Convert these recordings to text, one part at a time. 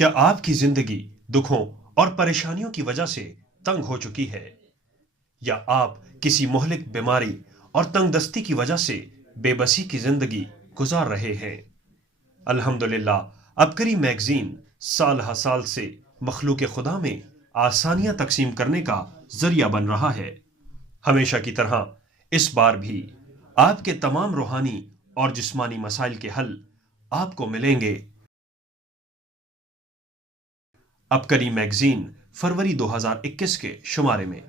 क्या आपकी जिंदगी दुखों और परेशानियों की वजह से तंग हो चुकी है, या आप किसी मोहलिक बीमारी और तंगदस्ती की वजह से बेबसी की जिंदगी गुजार रहे हैं? अल्हम्दुलिल्लाह अबकरी मैगजीन साल हर साल से मखलूक खुदा में आसानियां तकसीम करने का जरिया बन रहा है। हमेशा की तरह इस बार भी आपके तमाम रूहानी और जिस्मानी मसाइल के हल आपको मिलेंगे अबकरी मैगजीन फरवरी 2021 के शुमारे में।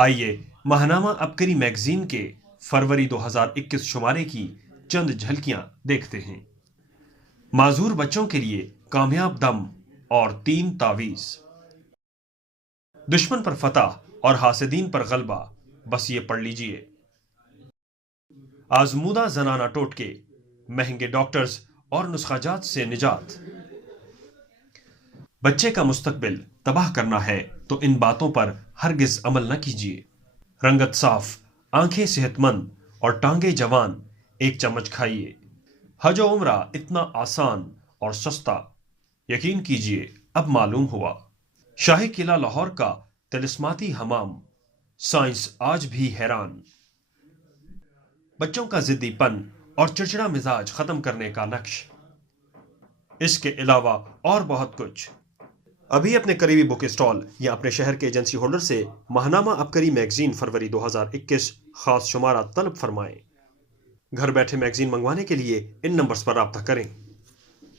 आइए माहनामा अबकरी मैगजीन के फरवरी 2021 शुमारे की चंद झलकियां देखते हैं। माजूर बच्चों के लिए कामयाब दम और 3 तावीज। दुश्मन पर फतह और हासिदीन पर गलबा, बस ये पढ़ लीजिए। आजमूदा जनाना टोटके, महंगे डॉक्टर्स और नुस्खाजात से निजात। बच्चे का मुस्तकबिल तबाह करना है तो इन बातों पर हरगिज अमल न कीजिए। रंगत साफ, आंखें सेहतमंद और टांगे जवान, 1 चम्मच खाइए। हज और उम्रा इतना आसान और सस्ता, यकीन कीजिए अब मालूम हुआ। शाही किला लाहौर का तिलिस्माती हमाम, साइंस आज भी हैरान। बच्चों का जिद्दीपन और चिड़चिड़ा मिजाज खत्म करने का नक्श। इसके अलावा और बहुत कुछ। अभी अपने करीबी बुक स्टॉल या अपने शहर के एजेंसी होल्डर से माहनामा अबकरी मैगजीन फरवरी 2021 खास शुमारा तलब फरमाएं। घर बैठे मैगजीन मंगवाने के लिए इन नंबर्स पर राब्ता करें।